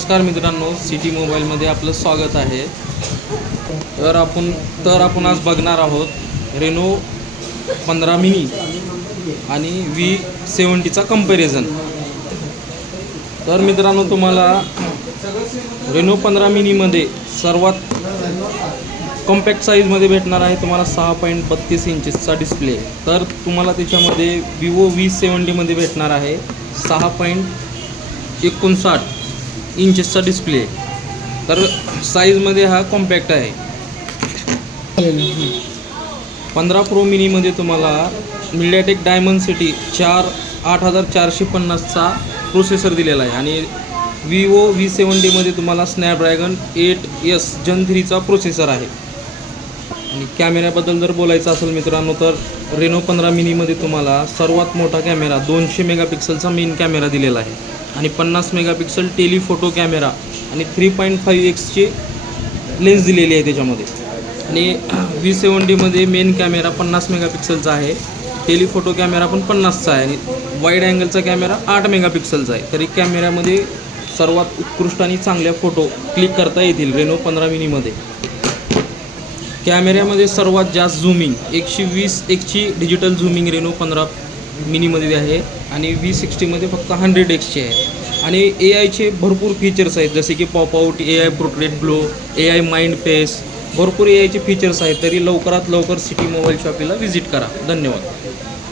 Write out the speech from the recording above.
नमस्कार मित्रांनो, सिटी मोबाईलमध्ये आपलं स्वागत आहे। तर आपण आज बघणार आहोत रेनो 15 मिनी आणि V70चा कंपॅरिझन। तर मित्रांनो, तुम्हाला रेनो 15 मिनीमध्ये सर्वात कॉम्पॅक्ट साईजमध्ये भेटणार आहे तुम्हाला 6.32 इंचेसचा डिस्प्ले। तर तुम्हाला त्याच्यामध्ये विवो V70मध्ये भेटणार आहे 6.59 इंचेसचा डिस्प्ले। तर साईजमध्ये हा कॉम्पॅक्ट आहे। 15 प्रो मिनीमध्ये तुम्हाला मीडियाटेक डायमेन्सिटी 8450चा प्रोसेसर दिलेला आहे आणि विवो V70मध्ये तुम्हाला स्नॅपड्रॅगन 8S Gen 3चा प्रोसेसर आहे। आणि कॅमेऱ्याबद्दल जर बोलायचं असेल मित्रांनो, तर रेनो 15 मिनीमध्ये तुम्हाला सर्वात मोठा कॅमेरा 200 मेगापिक्सलचा मेन कॅमेरा दिलेला आहे आणि 50 मेगापिक्सल टेलीफोटो कॅमेरा आणि 3.5x लेन्स दिलेली आहे त्याच्यामध्ये। आणि V70मध्ये मेन कॅमेरा 50 मेगापिक्सलचा आहे, टेलीफोटो कॅमेरा पण 50चा आहे आणि वाईड अँगलचा कॅमेरा 8 मेगापिक्सलचा आहे। तरी कॅमेऱ्यामध्ये सर्वात उत्कृष्ट आणि चांगल्या फोटो क्लिक करता येतील रेनो 15 मिनीमध्ये। कॅमेऱ्यामध्ये सर्वात जास्त झूमिंग 120x डिजिटल झूमिंग रेनो 15 मिनीमध्ये आहे आणि V60मध्ये फक्त 100x आहे। आणि AIचे भरपूर फीचर्स आहेत, जसे की pop out, AI portrait glow, AI mind face, भरपूर AIचे फीचर्स आहेत। तरी लवकरात लवकर सिटी मोबाईल शॉपीला व्हिजिट करा। धन्यवाद।